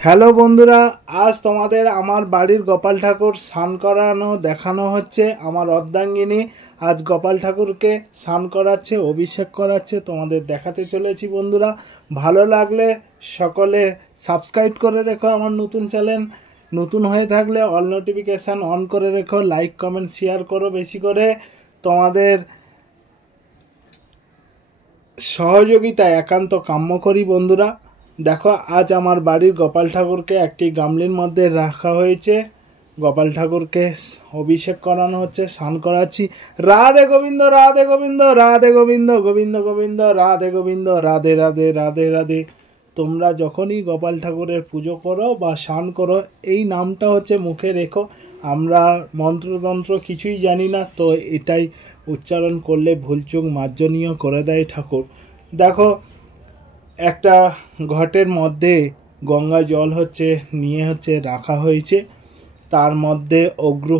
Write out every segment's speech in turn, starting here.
Hello বন্ধুরা, আজ তোমাদের আমার বাড়ির গোপাল ঠাকুর স্নান করানো দেখানো হচ্ছে। আমার অর্ধাঙ্গিনী আজ গোপাল ঠাকুরকে স্নান করাচ্ছে, অভিষেক করাচ্ছে, তোমাদের দেখাতে চলেছি। বন্ধুরা, ভালো লাগলে সকলে সাবস্ক্রাইব করে রেখো আমার নতুন চ্যানেল। নতুন হয়ে থাকলে অল নোটিফিকেশান অন করে রেখো, লাইক কমেন্ট শেয়ার করো বেশি করে। তোমাদের সহযোগিতা একান্ত কাম্য করি। বন্ধুরা দেখো, আজ আমার বাড়ির গোপাল ঠাকুরকে একটি গামলির মধ্যে রাখা হয়েছে। গোপাল ঠাকুরকে অভিষেক করানো হচ্ছে, স্নান করাচ্ছি। রাধে গোবিন্দ, রাধে গোবিন্দ, রাধে গোবিন্দ, গোবিন্দ গোবিন্দ, রাধে গোবিন্দ, রাধে রাধে, রাধে রাধে। তোমরা যখনই গোপাল ঠাকুরের পুজো করো বা স্নান করো, এই নামটা হচ্ছে মুখে রেখো। আমরা মন্ত্রতন্ত্র কিছুই জানি না, তো এটাই উচ্চারণ করলে ভুলচুক মার্জনীয় করে দেয় ঠাকুর। দেখো, একটা ঘটের মধ্যে গঙ্গা জল নিয়ে রাখা হয়েছে, তার মধ্যে অগ্রু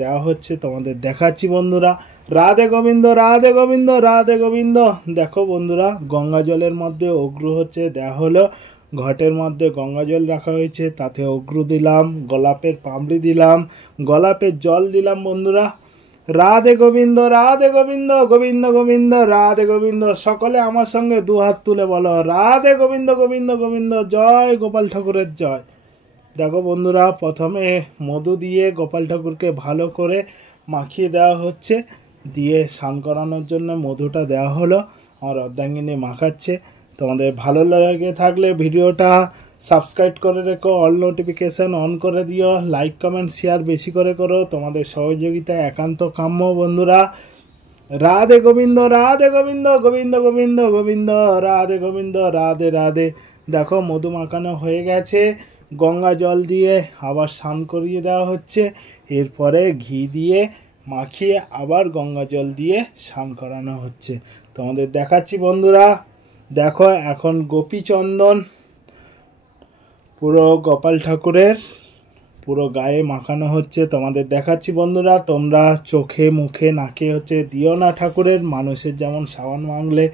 দেওয়া হচ্ছে, তোমাদের দেখাচ্ছি। বন্ধুরা, রাধে গোবিন্দ, রাধে গোবিন্দ, রাধে গোবিন্দ। দেখো বন্ধুরা, গঙ্গা জলের মধ্যে অগ্রু দেওয়া হলো। ঘটের মধ্যে গঙ্গা জল রাখা হয়েছে, তাতে অগ্রু দিলাম, গোলাপের পাপড়ি দিলাম, গোলাপের জল দিলাম। বন্ধুরা, রাধে গোবিন্দ, রাধে গোবিন্দ, গোবিন্দ গোবিন্দ, রাধে গোবিন্দ। সকলে আমার সঙ্গে দু হাত তুলে বলো, রাধে গোবিন্দ, গোবিন্দ গোবিন্দ, জয় গোপাল ঠাকুরের জয়। দেখো বন্ধুরা, প্রথমে মধু দিয়ে গোপাল ঠাকুরকে ভালো করে মাখিয়ে দেওয়া হচ্ছে, দিয়ে স্নান করানোর জন্য মধুটা দেওয়া হলো। আমার অর্ধাঙ্গিনী মাখাচ্ছে। তোমাদের ভালো লাগে থাকলে ভিডিওটা সাবস্ক্রাইব করে রেখো, অল নোটিফিকেশান অন করে দিও, লাইক কমেন্ট শেয়ার বেশি করে করো। তোমাদের সহযোগিতা একান্ত কাম্য। বন্ধুরা, রাধে গোবিন্দ, রাধে গোবিন্দ, গোবিন্দ গোবিন্দ, গোবিন্দ, রাধে গোবিন্দ, রাধে রাধে। দেখো, মধু মাখানো হয়ে গেছে, গঙ্গা জল দিয়ে আবার স্নান করিয়ে দেওয়া হচ্ছে। এরপরে ঘি দিয়ে মাখিয়ে আবার গঙ্গা জল দিয়ে স্নান করানো হচ্ছে, তোমাদের দেখাচ্ছি। বন্ধুরা দেখো, এখন গোপীচন্দন পুরো গোপাল ঠাকুরের পুরো গায়ে মাখানো হচ্ছে, তোমাদের দেখাচ্ছি। বন্ধুরা, তোমরা চোখে মুখে নাকে দিও না ঠাকুরের। মানুষের যেমন সাবান মাখলে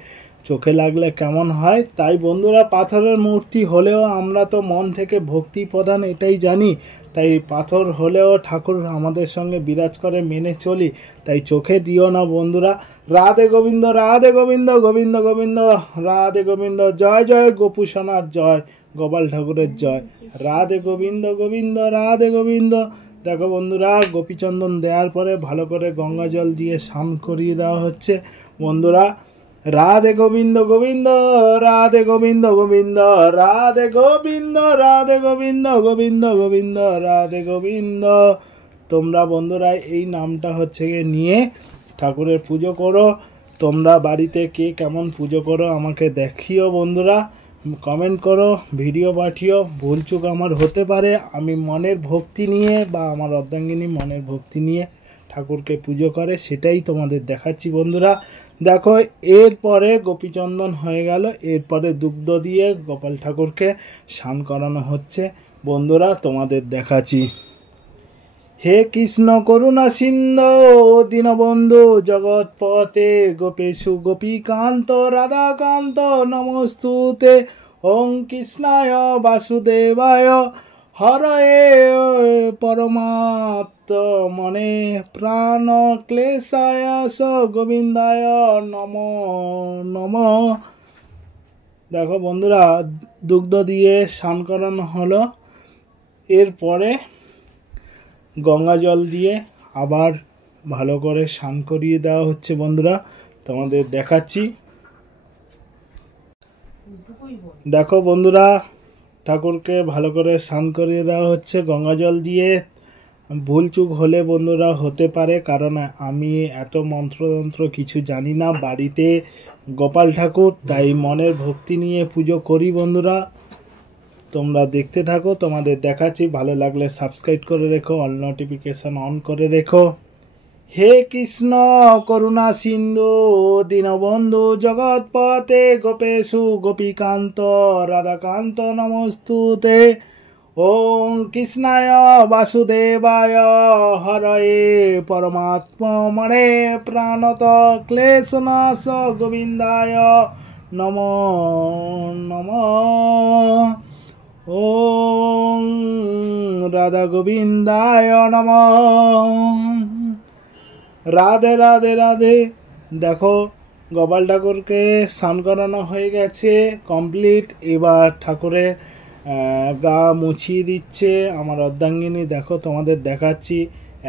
চোখে লাগলে কেমন হয়, তাই বন্ধুরা পাথরের মূর্তি হলেও আমরা তো মন থেকে ভক্তি প্রদান এটাই জানি, তাই পাথর হলেও ঠাকুর আমাদের সঙ্গে বিরাজ করে, মেনে চলি, তাই চোখে দিও না। বন্ধুরা, রাধে গোবিন্দ, রাধে গোবিন্দ, গোবিন্দ গোবিন্দ, রাধে গোবিন্দ, জয় জয় গোপু সোনার জয়, গোপাল ঠাকুরের জয়। রাধে গোবিন্দ, গোবিন্দ, রাধে গোবিন্দ। দেখো বন্ধুরা, গোপীচন্দন দেওয়ার পরে ভালো করে গঙ্গা জল দিয়ে স্নান করিয়ে দেওয়া হচ্ছে। বন্ধুরা, রাধে গোবিন্দ, গোবিন্দ, রাধে গোবিন্দ, গোবিন্দ, রাধে গোবিন্দ, রাধে গোবিন্দ, গোবিন্দ গোবিন্দ, রাধে গোবিন্দ। তোমরা বন্ধুরা এই নামটা নিয়ে ঠাকুরের পুজো করো। তোমরা বাড়িতে কে কেমন পুজো করো আমাকে দেখিও। বন্ধুরা, কমেন্ট করো, ভিডিও পাঠিও। ভুলচুক আমার হতে পারে, আমি মনের ভক্তি নিয়ে বা আমার অর্ধাঙ্গিনী মনের ভক্তি নিয়ে ঠাকুরকে পুজো করে, সেটাই তোমাদের দেখাচ্ছি। বন্ধুরা দেখো, এরপরে গোপীচন্দন হয়ে গেল, এরপরে দুগ্ধ দিয়ে গোপাল ঠাকুরকে স্নান করানো হচ্ছে। বন্ধুরা তোমাদের দেখাচ্ছি। হে কৃষ্ণ করুণা সিন্ধু দীনবন্ধু জগৎপতে, গোপেশু গোপীকান্ত রাধাকান্ত নমস্তুতে। ওং কৃষ্ণায় বাসুদেবায় হরয়ে পরমাত্মনে প্রাণ ক্লেশায় স গোবিন্দায় নম নম। দেখো বন্ধুরা, দুগ্ধ দিয়ে স্নান করানো হলো, এরপরে গঙ্গা জল দিয়ে আবার ভালো করে স্নান করিয়ে দেওয়া হচ্ছে। বন্ধুরা তোমাদের দেখাচ্ছি। দেখো বন্ধুরা, ঠাকুরকে ভালো করে স্নান করিয়ে দেওয়া হচ্ছে গঙ্গা জল দিয়ে। ভুলচুক হলে বন্ধুরা হতে পারে, কারণ আমি এত মন্ত্রতন্ত্র কিছু জানি না, বাড়িতে গোপাল ঠাকুর, তাই মনের ভক্তি নিয়ে পুজো করি। বন্ধুরা তোমরা দেখতে থাকো, তোমাদের দেখাচ্ছি। ভালো লাগলে সাবস্ক্রাইব করে রেখো, অল নোটিফিকেশান অন করে রেখো। হে কৃষ্ণ করুণা সিন্ধু দীনবন্ধু জগৎপতে, গোপেশু গোপীকান্ত রাধাকান্ত নমস্তুতে। ওং কৃষ্ণায় বাসুদেবায় হরয়ে পরমাত্মনে প্রাণত ক্লেশনাশ গোবিন্দায় নমো নমঃ। ॐ রাধা গোবিন্দায় নমঃ। রাধে রাধে রাধে। দেখো গোপাল ঠাকুরকে স্নান করানো হয়ে গেছে, কমপ্লিট। এবার ঠাকুরের গা মুছিয়ে দিচ্ছে আমার অর্ধাঙ্গিনী। দেখো তোমাদের দেখাচ্ছি,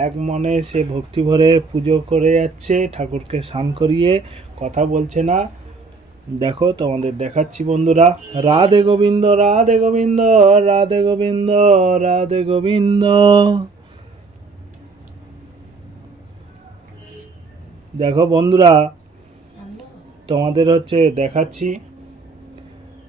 এক মনে সে ভক্তি ভরে পুজো করে যাচ্ছে, ঠাকুরকে স্নান করিয়ে, কথা বলছে না। দেখো তোমাদের দেখাচ্ছি বন্ধুরা। রাধে গোবিন্দ রাধে গোবিন্দ রাধে গোবিন্দ রাধে গোবিন্দ। দেখো বন্ধুরা তোমাদের দেখাচ্ছি,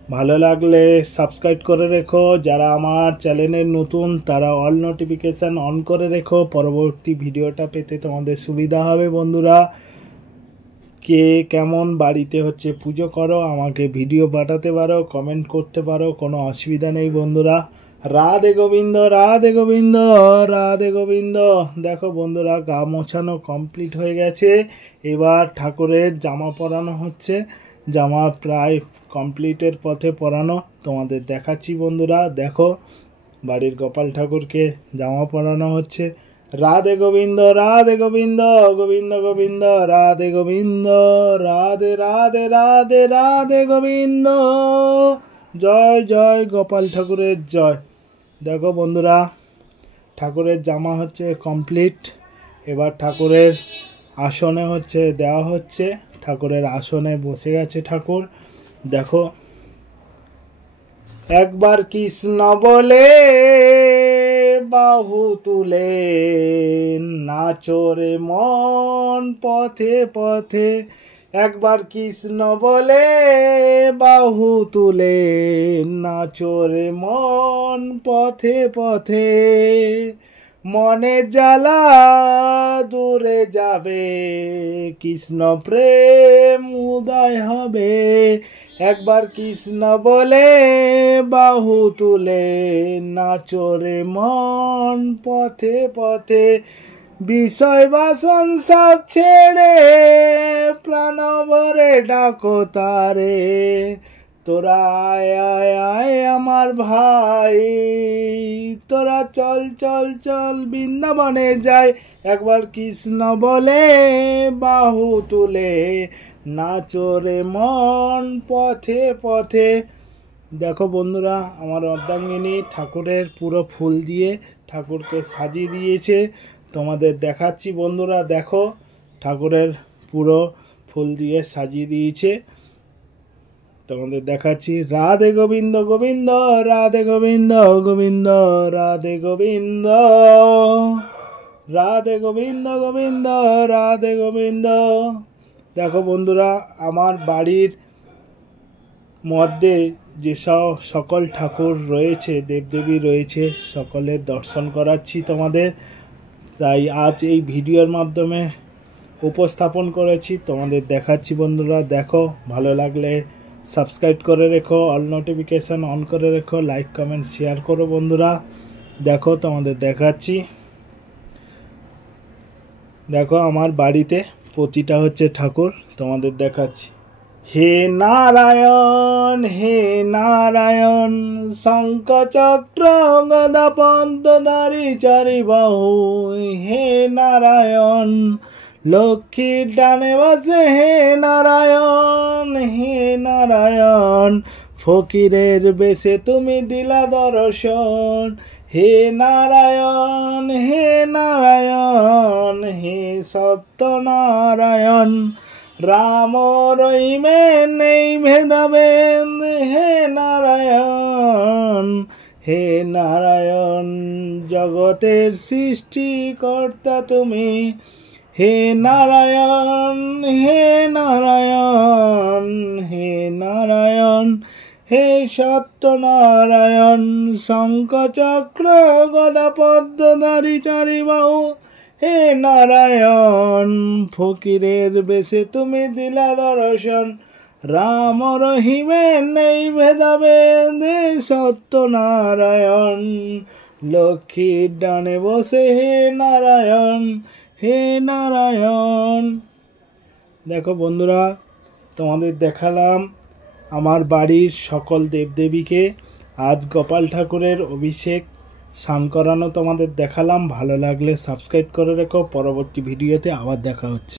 ভালো লাগলে সাবস্ক্রাইব করে রেখো। যারা আমার চ্যানেলে নতুন তারা অল নোটিফিকেশান অন করে রেখো, পরবর্তী ভিডিওটা পেতে তোমাদের সুবিধা হবে। বন্ধুরা কে কেমন বাড়িতে পুজো করো আমাকে ভিডিও পাঠাতে পারো, কমেন্ট করতে পারো, কোনো অসুবিধা নেই বন্ধুরা। রাধে গোবিন্দ রাধে গোবিন্দ রাধে গোবিন্দ। দেখো বন্ধুরা গা মোছানো কমপ্লিট হয়ে গেছে, এবার ঠাকুরের জামা পরানো হচ্ছে। জামা প্রায় কমপ্লিটের পথে পরানো, তোমাদের দেখাচ্ছি বন্ধুরা। দেখো বাড়ির গোপাল ঠাকুরকে জামা পরানো হচ্ছে। রাধে গোবিন্দ রাধে গোবিন্দ গোবিন্দ গোবিন্দ রাধে গোবিন্দ রাধে রাধে রাধে রাধে গোবিন্দ। জয় জয় গোপাল ঠাকুরের জয়। দেখো বন্ধুরা ঠাকুরের জামা কমপ্লিট, এবার ঠাকুরের আসনে দেওয়া হচ্ছে। ঠাকুরের আসনে বসে গেছে ঠাকুর। দেখো একবার কৃষ্ণ বলে বাহু তুলে নাচরে মন পথে পথে। একবার কৃষ্ণ বলে বাহু তুলে নাচরে মন পথে পথে। মনে জ্বালা দূরে যাবে, কৃষ্ণ প্রেম উদয় হবে। একবার কৃষ্ণ বলে বাহু তুলে নাচরে মন পথে পথে। বিষয় বাসন সব ছেড়ে প্রাণ ভরে ডাকো তারে। তোরা আয় আয় আয় আমার ভাই, তোরা চল চল চল বৃন্দাবনে যাই। একবার কৃষ্ণ বলে বাহু তুলে নাচরে মন পথে পথে। দেখো বন্ধুরা আমার অর্ধাঙ্গিনী ঠাকুরের পুরো ফুল দিয়ে ঠাকুরকে সাজিয়ে দিয়েছে, তোমাদের দেখাচ্ছি বন্ধুরা। দেখো ঠাকুরের পুরো ফুল দিয়ে সাজিয়ে দিয়েছে, তোমাদের দেখাচ্ছি। রাধে গোবিন্দ গোবিন্দ রাধে গোবিন্দ গোবিন্দ রাধে গোবিন্দ রাধে গোবিন্দ গোবিন্দ রাধে গোবিন্দ। দেখো বন্ধুরা আমার বাড়ির মধ্যে যেসব সকল ঠাকুর রয়েছে, দেবদেবী রয়েছে, সকলের দর্শন করাচ্ছি তোমাদের। তাই আজ এই ভিডিওর মাধ্যমে উপস্থাপন করেছি, তোমাদের দেখাচ্ছি বন্ধুরা। দেখো ভালো লাগলে সাবস্ক্রাইব করে রেখো, অল নোটিফিকেশান অন করে রেখো, লাইক কমেন্ট শেয়ার করো বন্ধুরা। দেখো তোমাদের দেখাচ্ছি। দেখো আমার বাড়িতে প্রতিটা ঠাকুর, তোমাদের দেখাচ্ছি। হে নারায়ণ হে নারায়ণ, শঙ্খ চক্র গদা পদ্মধারী চারি বাহু। হে নারায়ণ লক্ষ্মীর ডানে বসে, হে নারায়ণ হে নারায়ণ, ফকিরের বেশে তুমি দিলা দর্শন। হে নারায়ণ হে নারায়ণ হে সত্যনারায়ণ, রাম রহিমে নেই ভেদাভেদ। হে নারায়ণ হে নারায়ণ, জগতের সৃষ্টিকর্তা তুমি। হে নারায়ণ হে নারায়ণ হে নারায়ণ হে সত্যনারায়ণ, শঙ্খ চক্র গদা পদ্মধারী চারি বাহু। হে নারায়ণ ফকিরের বেশে তুমি দিলা দর্শন, রাম রহিমে নেই ভেদাভেদ। সত্যনারায়ণ লক্ষ্মীর ডানে বসে, হে নারায়ণ হে নারায়ণ। দেখো বন্ধুরা তোমাদের দেখালাম আমার বাড়ির সকল দেবদেবীকে। আজ গোপাল ঠাকুরের অভিষেক স্নান করানো তোমাদের দেখালাম। ভালো লাগলে সাবস্ক্রাইব করে রেখো। পরবর্তী ভিডিওতে আবার দেখা হচ্ছে।